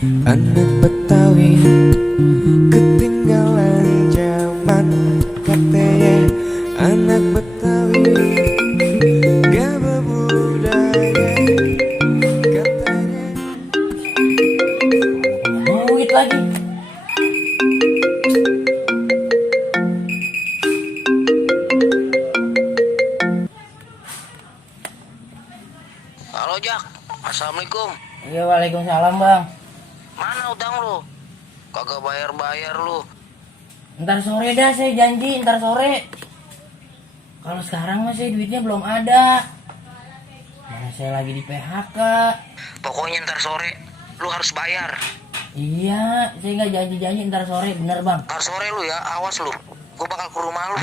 Anak Betawi ketinggalan zaman, katanya anak Betawi gak berbudaya, katanya. Duit lagi. Halo Jak, assalamualaikum. Iya, waalaikumsalam bang. Mana utang lu? Kagak bayar lu. Ntar sore dah, saya janji ntar sore. Kalau sekarang masih duitnya belum ada. Mana saya lagi di PHK. Pokoknya ntar sore lu harus bayar. Iya, saya nggak janji ntar sore, bener bang. Ntar sore lu ya, awas lu. Gue bakal ke rumah lu.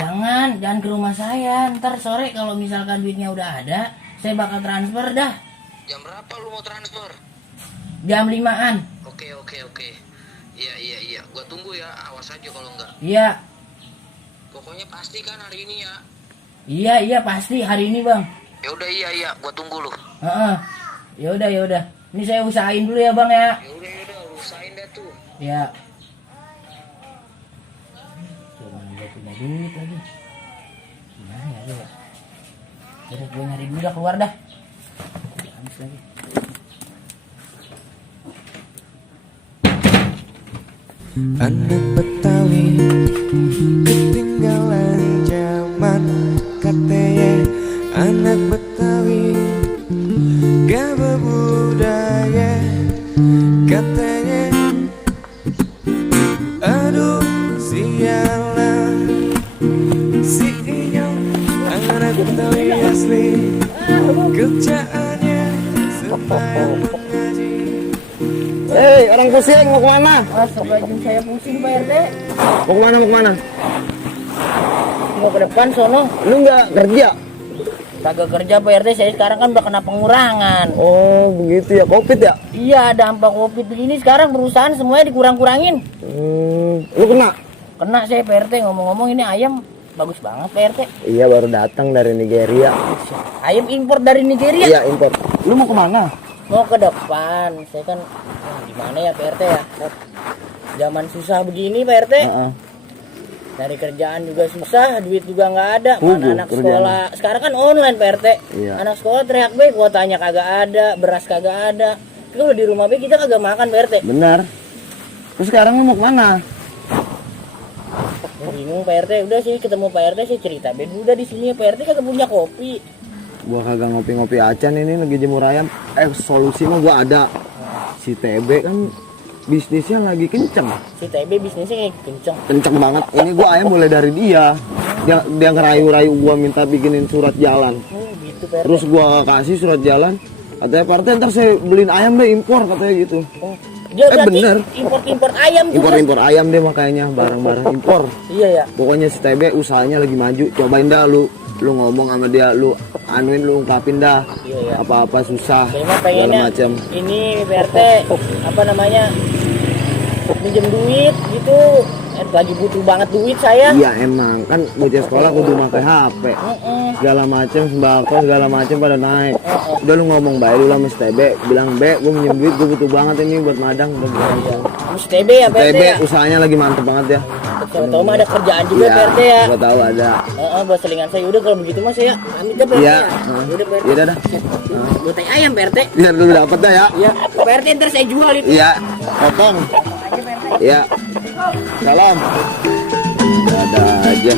Jangan ke rumah saya. Ntar sore kalau misalkan duitnya udah ada, saya bakal transfer dah. Jam berapa lu mau transfer? Jam 5-an. Oke. Iya. Gua tunggu ya, awas aja kalau enggak. Iya. Pokoknya pasti kan hari ini ya. Iya pasti hari ini bang. Ya udah iya, gua tunggu lu. Heeh. Ya udah. Ini saya usahain dulu ya bang ya. Ya udah, lu usahain dah tuh. Ya. Coba gue punya duit lagi. Gimana ya gue? Udah gue nyari dulu dah, keluar dah. Habis lagi. Anak Betawi ketinggalan zaman, katanya anak Betawi gak berbudaya, katanya. Aduh sialan si Inyong, anak Betawi asli, kerjaannya sembahyang mengaji. Hei, orang pusing mau kemana? Astagfirullahaladzim, saya pusing Pak RT. Mau kemana? Mau ke depan sono. Lu nggak kerja? Kagak kerja Pak RT, saya sekarang kan udah kena pengurangan. Oh, begitu ya, Covid ya? Iya, dampak Covid begini sekarang perusahaan semuanya dikurang-kurangin. Lu kena? Kena saya Pak RT, ngomong-ngomong ini ayam bagus banget Pak RT. Iya, baru datang dari Nigeria. Ayam impor dari Nigeria. Iya, impor. Lu mau kemana? Mau ke depan, saya kan gimana ya Pak RT ya, zaman susah begini Pak RT. Cari kerjaan juga susah, duit juga nggak ada. Mana anak sekolah sekarang kan online Pak RT. Iya. Anak sekolah teriak be, kuotanya kagak ada, beras kagak ada. Kalau di rumah be kita kagak makan Pak RT. Benar. Terus sekarang lu mau kemana? Bingung Pak RT, udah sih ketemu Pak RT saya cerita be udah di sini Pak RT kagak punya kopi. Gua kagak ngopi-ngopi acan ini lagi jemur ayam. Solusi mah gua ada. Si TB kan bisnisnya lagi kenceng. Si TB bisnisnya kayak kenceng Banget. Ini gua ayam mulai dari dia. Dia ngerayu-rayu gua minta bikinin surat jalan. gitu Pak RT. Terus gua kasih surat jalan. Katanya Pak RT ntar saya beliin ayam deh impor katanya gitu. Dia berarti bener. import ayam juga. Impor ayam deh makanya barang-barang impor. Iya ya. Pokoknya si TB usahanya lagi maju. Cobain dah lu ngomong sama dia, lu anuin, lu ungkapin dah. Iya. Apa-apa susah Saya mah segala pengennya macam. ini Pak RT apa namanya minjem duit gitu. Lagi butuh banget duit saya. Iya emang kan bocah sekolah kudu pakai HP. Segala macam sembako segala macam pada naik. Udah lu ngomong baik dulu sama si TB, bilang be, gue minjem duit, gue butuh banget ini buat madang. Udah gitu. Mas TB ya Pak RT TB ya. usahanya lagi mantep banget ya. Siapa tahu mah ada kerjaan juga Iya, Pak RT ya. gua tahu ada. Buat selingan saya udah kalau begitu mas saya pamit dah Pak RT Iya. ya. Udah Pak RT. Iya dah. Buat teh ayam Pak RT. Biar dulu dapet dah ya. Iya. Pak RT ntar saya jual itu. Iya. Potong. Iya. Salam. Ada aja.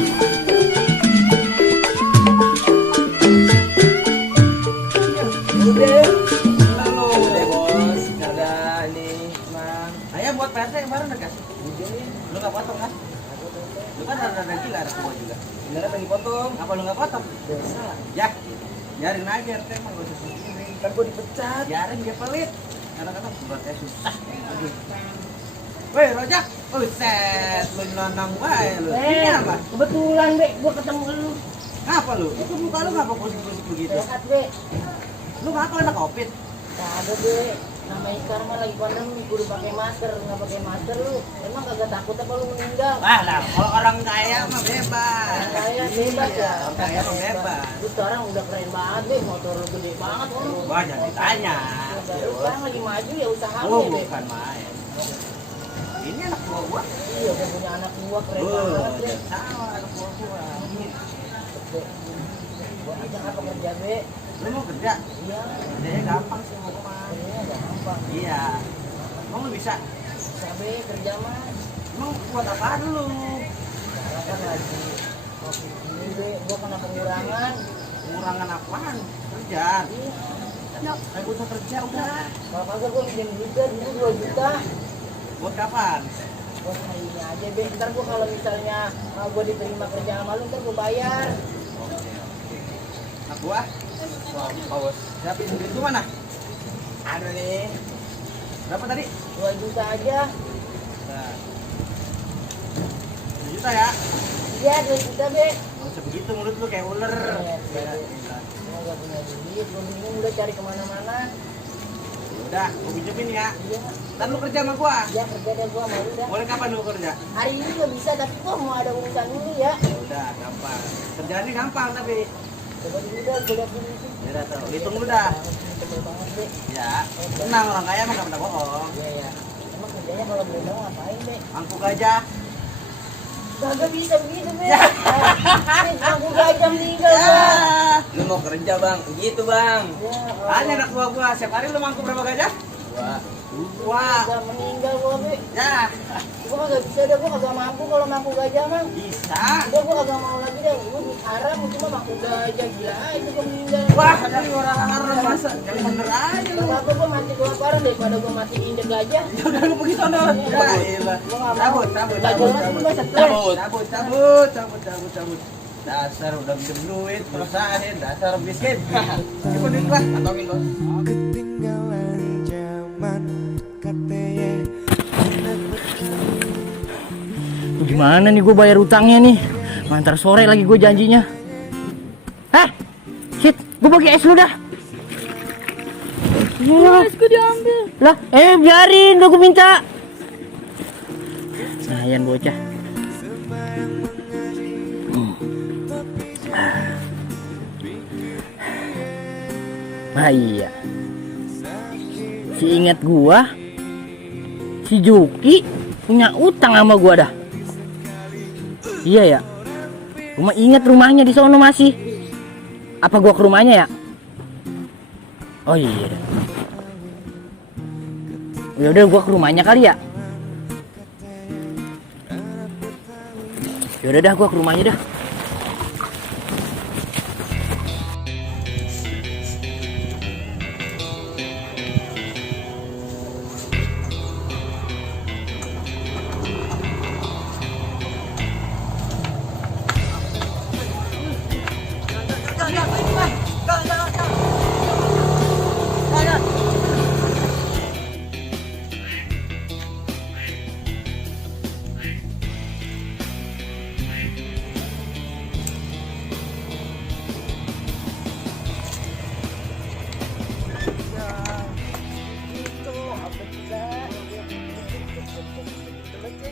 Udah bos, ada ini mang. Ayam buat PRT yang baru nih kasih. Lu nggak potong kan? Lu kan ada gila ada semua juga. Gila pengen potong, apa lu nggak potong? Salah. Ya, biarin aja RT emang gak usah segini. Kan gua dipecat. Biarin dia pelit. Kadang-kadang buat saya susah. Woi Rojak, set, lu nyelonong wae lu. Ini apa? Kebetulan Be, gua ketemu lu. Apa lu? Itu muka lu ngapa pusing-pusing begitu? Dekat Be. Lu ngapa kena Covid? Kagak Be. namanya sekarang mah lagi pandemi, kudu pakai masker. Nggak pakai masker lu, emang kagak takut apa lu meninggal? Ah lah, kalau orang kaya mah bebas. Orang kaya bebas ya. Orang kaya mah bebas. Lu sekarang udah keren banget deh, motor lu gede banget lu. Wah, jangan ditanya. Lu sekarang lagi maju ya usaha Oh, lu deh. bukan main. Ini anak gua. Iya, udah punya anak gua keren Oh, banget deh. sama anak gua. Gua ajak apa kerja be? Lu mau kerja? Iya, Kerjanya gampang sih mau mah. kerjanya gampang. Iya. Emang lu bisa? Bisa be kerja mah. Emang buat apaan lu? Sekarang kan lagi covid ini be, gua kena pengurangan. Pengurangan apaan? Kerja. Iya. Kayak butuh kerja udah. Kalau kagak gua pinjam juga dulu 2 juta. Buat kapan? Gua sama ini aja be, ntar gua kalau misalnya gua diterima kerja sama lu, ntar gua bayar. Anak gua? Wah, bos. Siapin duit gua mana? Ada nih. Berapa tadi? 2 juta aja. Nah. 2 juta ya? Iya 2 juta be. Nggak usah begitu mulut lu kayak ular. Iya, Ya, gua gak punya duit, gua bingung udah cari kemana-mana. udah, gua pinjemin ya. Iya, Ntar lu kerja sama gua. ya kerja deh gua mau udah. Boleh kapan lu kerja? Hari ini gak bisa, tapi gua mau ada urusan dulu ya. Ya udah, gampang. Kerjaannya gampang tapi. Coba dulu dah, gua lihat dulu sih. Ya udah tuh, hitung dulu dah. Tebel banget deh. Ya, tenang orang kaya mah gak pernah bohong. Iya ya. Emang kerjanya kalau boleh tahu ngapain deh? Angkuk aja. Gak bisa begitu be. Aku gajah meninggal bang. Lu mau kerja bang? Gitu bang. Ya, Tanya anak gua, setiap hari lu mangkuk berapa gajah? Dua. gak meninggal gua be. Ya, Gua kagak bisa deh, gua kagak mampu kalau mampu gajah mah. bisa. Udah gua kagak mau lagi deh. Gua haram cuma mampu gajah gila aja gua meninggal. Wah, dari orang haram masa. Yang bener aja lu. Kenapa gua mati kelaparan daripada gua mati injek gajah? Ya udah lu pergi sono. Ya iyalah. Gua nggak mau. Cabut, cabut, Gak cabut, jelas cabut. gua stres. Cabut. Dasar udah minjem duit, perusahaan, dasar miskin. Coba duit gua, kantongin bos. Ketinggalan zaman katanya. Gimana nih gue bayar utangnya nih? Ngantar sore lagi gue janjinya. Hah? Shit, gue bagi es lu dah. Iya. Es gue diambil. Lah, biarin, udah gue minta. Nah, yan bocah. Ah iya. Si inget gua, si Juki punya utang sama gua dah. Iya ya. Gua inget rumahnya di sono masih. Apa gua ke rumahnya ya? Oh iya dah. Ya udah gua ke rumahnya kali ya. Ya udah dah gua ke rumahnya dah.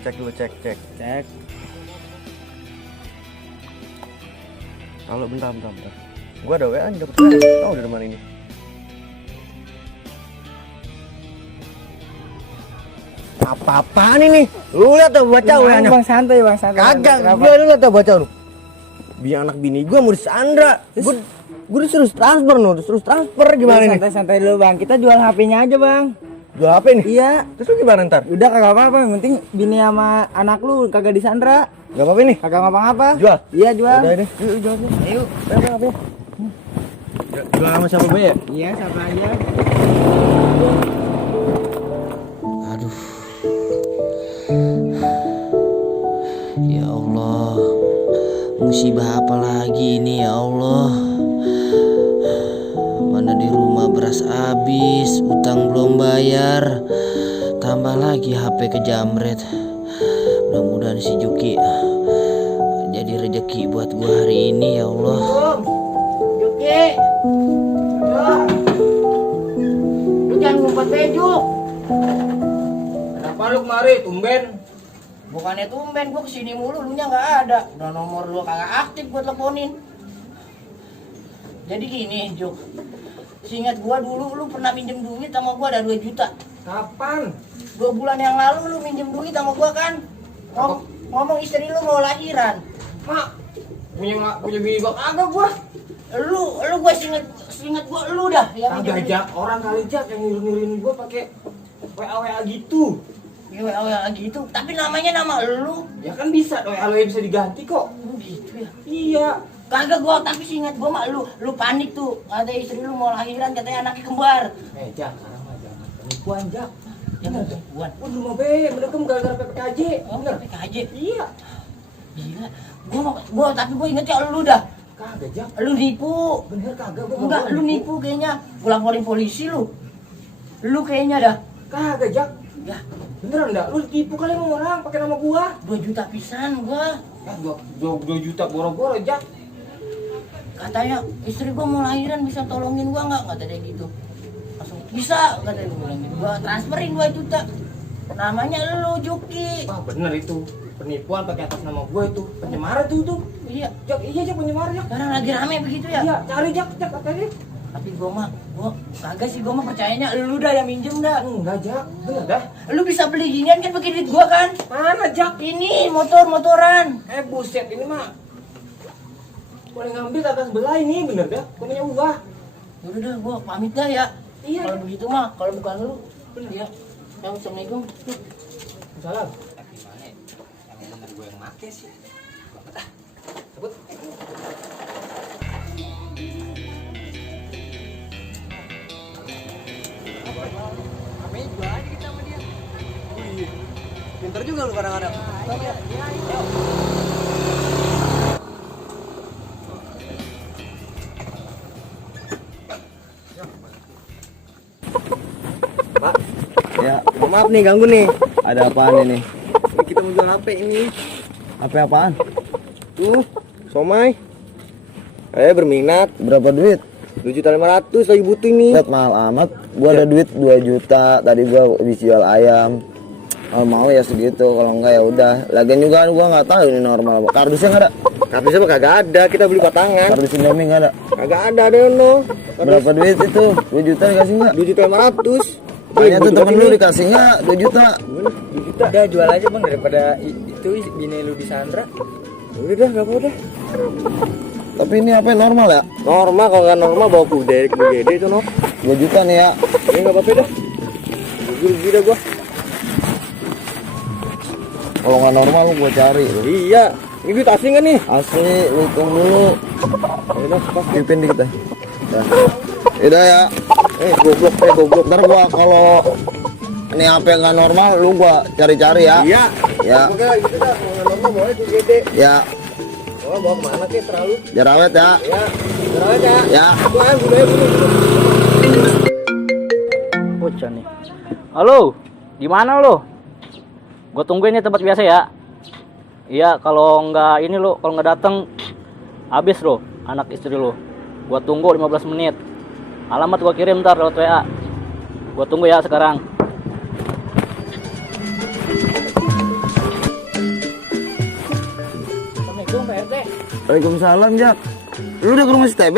Cek dulu, cek. Halo, bentar. Gua ada WA nih, dapet WA. Tahu dari mana ini? Apa-apaan ini? Lu lihat tuh baca WA-nya. Bang santai. Kagak, gua lu lihat tuh baca lu. Biar anak bini gua mau disandra. Gua disuruh transfer gimana nih? Santai dulu bang, kita jual HP-nya aja bang. Jual HP nih? Iya. Terus lu gimana ntar? Udah kagak apa-apa, yang penting bini sama anak lu kagak disandra. Gak apa-apa nih? Kagak ngapa-ngapa. Jual? Iya jual. Udah deh, yuk jual deh. Ayo, apa? Jual sama siapa gue ya? Iya siapa aja. Aduh. Ya Allah. Musibah apa lagi ini ya Allah. Mana di rumah beras habis, utang belum bayar. Tambah lagi HP kejamret. Mudah-mudahan si Juki jadi rezeki buat gua hari ini ya Allah. Juki. Lu jangan buat pejuk. Kenapa lu kemari tumben? Bukannya tumben, gua kesini mulu, lu nya nggak ada. Udah nomor lu kagak aktif gua teleponin. Jadi gini, Juk. Seingat gua dulu lu pernah minjem duit sama gua ada 2 juta. Kapan? 2 bulan yang lalu lu minjem duit sama gua kan? Ngomong istri lu mau lahiran. Mak, punya bini gua kagak gua. Lu gua seingat gua lu dah yang minjem Kagak duit. Jak, orang kali Jak yang nyuruh-nyuruhin gua pakai WA gitu. Ya gitu, tapi namanya nama lu. Ya kan bisa, WA lu yang bisa diganti kok. Gitu ya. Iya. Kagak gua, tapi seingat gua mah lu panik tuh. Kata istri lu mau lahiran, katanya anaknya kembar. Jak, sekarang mah jangan penipuan Jak. Jangan penipuan. Wah, rumah be, mendekam gara-gara PPKJ. Oh, Bener. PKJ. Iya. Gila. Tapi gua inget ya lu dah. Kagak Jak. Lu nipu. Bener kagak gua. Enggak, lu nipu kayaknya. Gua laporin polisi lu. Lu kayaknya dah. Kagak Jak. Ya, Beneran enggak? Lu tipu kali sama orang pakai nama gua. 2 juta pisan gua. Ya 2 juta boro-boro Jak. Katanya istri gua mau lahiran, bisa tolongin gua enggak? Kata dia gitu. Langsung bisa, kata dia bilang gitu. Gua transferin 2 juta. Namanya lu Juki. Wah, bener itu. Penipuan pakai atas nama gua itu. Penyemar tuh. Iya, Jak, iya Jak penyemar Jak. sekarang lagi rame begitu ya. Iya, cari Jak apa ini? Tapi gua kagak sih, gua mah percayanya lu dah yang minjem dah. Enggak Jak, bener dah. Lu bisa beli ginian kan pakai duit gua kan? Mana Jak? Ini motoran. Buset ini mah. Boleh ngambil atas belah ini bener dah. Gua punya uang. Udah dah, gua pamit dah ya. Iya. Kalau begitu mah, kalau bukan lu, ya. Assalamualaikum. Salam. Gimana? Yang bener gue yang make sih. Sebut. Apa jual aja kita sama dia. Pintar juga lu kadang-kadang. Pak, Ya, maaf nih ganggu nih. ada apaan ini? Kita mau jual HP ini. HP apaan? Tuh, somai. Berminat. Berapa duit? 2.500.000 lagi butuh ini. Lihat mahal amat. Gua ada duit 2 juta. Tadi gua dijual ayam. Kalau mau ya segitu, kalau enggak ya udah. Lagian juga gua nggak tahu ini normal. Kardusnya nggak ada? Kardusnya mah kagak ada, kita beli batangan. Kardus Indomie nggak ada? Kagak ada no. Berapa duit itu? 2 juta dikasih nggak? 2.500.000. Tanya tuh temen lu dikasih nggak? 2 juta. 2 juta. Udah jual aja bang daripada itu bini lu disandra. Udah dah, nggak apa-apa dah. Tapi ini apa normal ya? Normal, kalau nggak normal bawa kuda ke BGD itu no. 2 juta nih ya. Ini nggak apa-apa dah. Rugi dah gua. Kalau nggak normal lu gua cari. Iya. Ini duit asing kan nih? Asli, lu hitung dulu. Udah, pas. Pipin dikit deh. Udah ya. Goblok. Ntar gua kalau ini HP nggak normal, lu gua cari-cari ya. Iya. Ya. Oke lah gitu dah. Kalau nggak normal bawa ke BGD. Ya. Oh, bawa kemana sih terlalu? Jarawet ya. Ya. Terus aja. Ya. Gua budaya dulu. Bocah nih. Halo, gimana lo? Gue tungguin di tempat biasa ya. Iya, kalau nggak ini lo, kalau nggak datang, habis lo, anak istri lo. Gue tunggu 15 menit. Alamat gue kirim ntar lewat WA. Gue tunggu ya sekarang. Assalamualaikum Pak RT. Waalaikumsalam, Jak. Lu udah ke rumah si TB?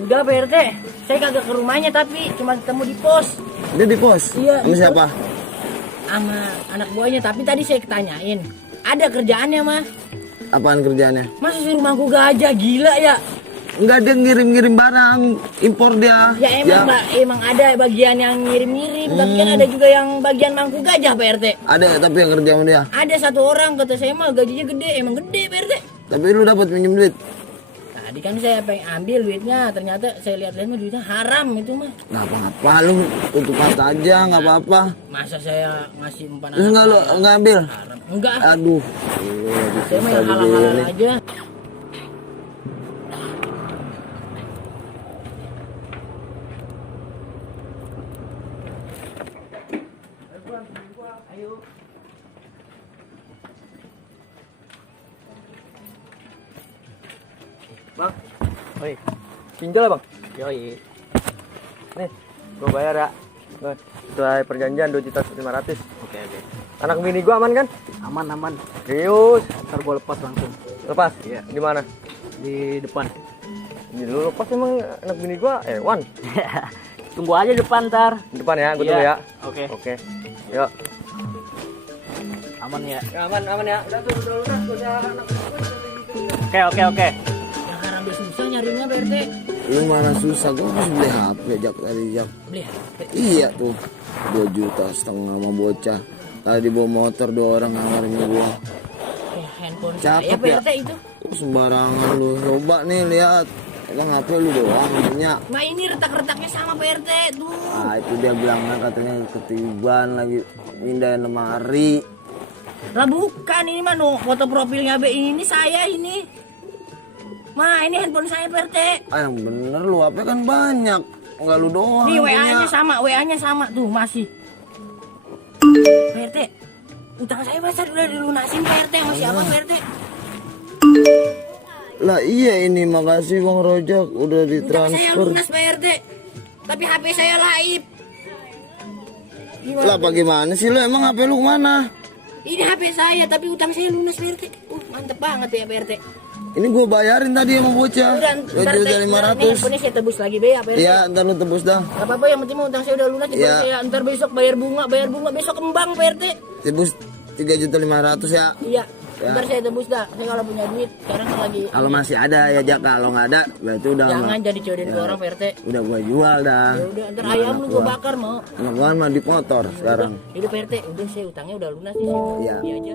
Udah Pak RT. Saya kagak ke rumahnya tapi cuma ketemu di pos Dia di pos? Iya, Sama di siapa? sama anak buahnya. Tapi tadi saya ketanyain, ada kerjaannya mah. Apaan kerjaannya? Masa suruh mangku gajah, gila ya? Enggak, dia ngirim-ngirim barang, impor dia. Ya emang ada bagian yang ngirim-ngirim, tapi kan ada juga yang bagian mangku gajah Pak RT. Ada tapi yang kerja sama dia. Ada satu orang kata saya mah gajinya gede, emang gede Pak RT. Tapi lu dapat minjem duit. Tadi kan saya pengen ambil duitnya, ternyata saya lihat-lihat mah duitnya haram itu mah. Nggak apa-apa, lu tutup mata aja, nggak apa-apa. Masa saya ngasih umpan Terus nggak lu nggak ambil? haram? Enggak, Aduh. saya mah yang halal-halal aja. Bang, Oi, pinjol ya bang? yoi. Nih, gua bayar ya. Nih. Sesuai perjanjian 2.500.000. Oke. Anak bini gua aman kan? Aman. Serius? Ntar gua lepas langsung Lepas? Iya. Di mana? di depan. Di lu lepas emang anak bini gua Wan. Tunggu aja depan ntar. Di depan ya, gua Iya. tunggu ya. Oke. Oke. Yuk. Aman ya. Aman ya. Udah tuh udah lunas udah anak. Oke. Karena dia susah nyarinya Pak RT. Lu mana susah, gua harus beli HP Jak tadi Jak. Beli HP. Iya tuh 2,5 juta sama bocah. Tadi bawa motor 2 orang ngawarin gua. Handphone Cakep saya Pak ya? RT itu. Sembarangan lu. Coba nih lihat. Emang HP lu doang punya. Nah ini retak-retaknya sama Pak RT tuh. Ah itu dia bilangnya katanya ketiban lagi mindahin lemari. Lah bukan ini mah no, foto profilnya Be ini saya ini. Ma ini handphone saya Pak RT. Ah yang bener lu HP kan banyak. Enggak lu doang. Nih yang WA-nya sama tuh masih. Pak RT, utang saya masa udah dilunasin Pak RT sama siapa Pak RT? Lah iya ini makasih Bang Rojak udah Utang saya ditransfer. lunas Pak RT. Tapi HP saya laib. Gimana? Lah bagaimana sih lu emang HP lu kemana? Ini HP saya tapi utang saya lunas Pak RT. Mantep banget ya Pak RT. Ini gua bayarin tadi sama bocah. Udah, ntar 2.500.000. handphonenya saya tebus lagi Be ya Pak RT. Iya, ntar lu tebus dah. Gak apa-apa yang penting utang saya udah lunas. Iya. Saya ntar besok bayar bunga besok kembang Pak RT. Tebus 3.500.000 ya. Iya. Ya. Ntar saya tebus dah. Saya kalau punya duit sekarang lagi. Kalau masih ada ya Jak, kalau nggak ada berarti udah Jangan jadi codoin ke orang Pak RT. udah gua jual dah. Ya udah ntar ayam lu gua bakar mau. Anak gua mah di motor sekarang. Udah Pak RT, udah saya utangnya udah lunas nih saya. Iya. Iya aja.